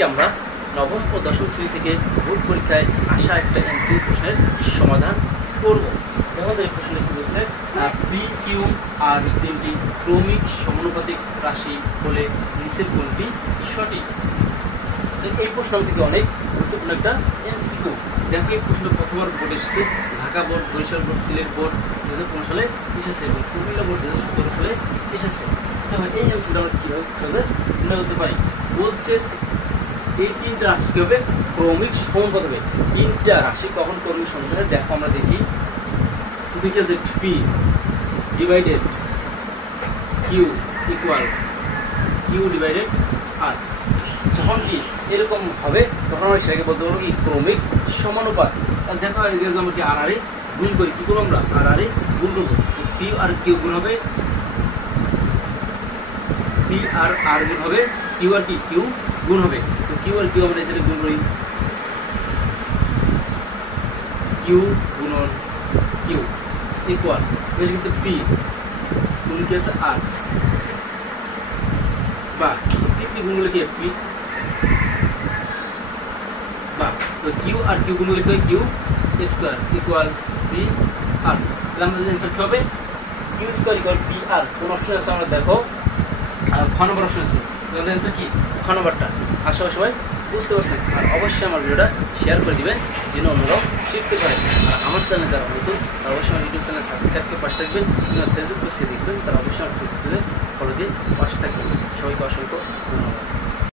আজকে আমরা নবম ও দশম শ্রেণী থেকে বোর্ড পরীক্ষায় আসা একটা এমসিকিউ প্রশ্নের সমাধান করব। আমাদের এই প্রশ্নে কি বলছে, পি কিউ আর তিনটি ক্রমিক সমানুপাতিক রাশি হলে নিচের কোনটি সঠিক। এই প্রশ্ন থেকে অনেক গুরুত্বপূর্ণ একটা এমসিকিউ। দেখো এই প্রশ্ন প্রথমবার বোর্ড এসেছে, Dhaka board, Barishal board, Sylhet board 2015 সালে এসেছে এবং কুমিল্লা বোর্ড 2017 সালে এসেছে। এই এমসিকিউটা আমরা কীভাবে সহজে নির্ণয় করতে পারি, বলছে এই তিনটা রাশি কি হবে, ক্রমিক সমানুপাত হবে। তিনটা রাশি কখন ক্রমিক সমানুপাত হয় দেখো আমরা দেখি। ঠিক আছে, P divided Q equal Q divided R. যখন কি এরকম হবে তখন আমরা সেটাকে বলতে পারবো কি ক্রমিক সমানুপাত। দেখো আমরা কি আর আরে গুণ করি, কি করবো আমরা আর আরে গুণ করবো, কিউ আর কিউ গুণ হবে, পি আর আর গুণ হবে, কিউ আর কি কিউ গুণ হবে। তো কিউ আর কিউ আমরা এসে গুণ করি, কিউ গুণন কিউ ইকুয়াল পি গুণ কি আছে আর, বা পি গুণ করলে কি পি, বা তো কিউ আর কিউ গুণ করলে কি Q square equal P R. তাহলে আমাদের অ্যান্সার কি হবে, Q square equal P R. কোন অপশন আছে আমরা দেখো, খ নম্বর অপশন আছে। আমাদের অ্যান্সার কি খ নম্বরটা। আশা করি সবাই বুঝতে পারছেন। আর অবশ্যই আমার ভিডিওটা শেয়ার করে দিবেন যেন অন্যরাও শিখতে পারে। আর আমার চ্যানেল যারা নতুন তারা অবশ্যই আমার ইউটিউব চ্যানেল সাবস্ক্রাইব করে পাশে থাকবেন, ফেসবুক পেজে দেখবেন তারা অবশ্যই আমার ফেসবুক পেজে ফলো দিয়ে পাশে থাকবেন। সবাইকে অসংখ্য ধন্যবাদ।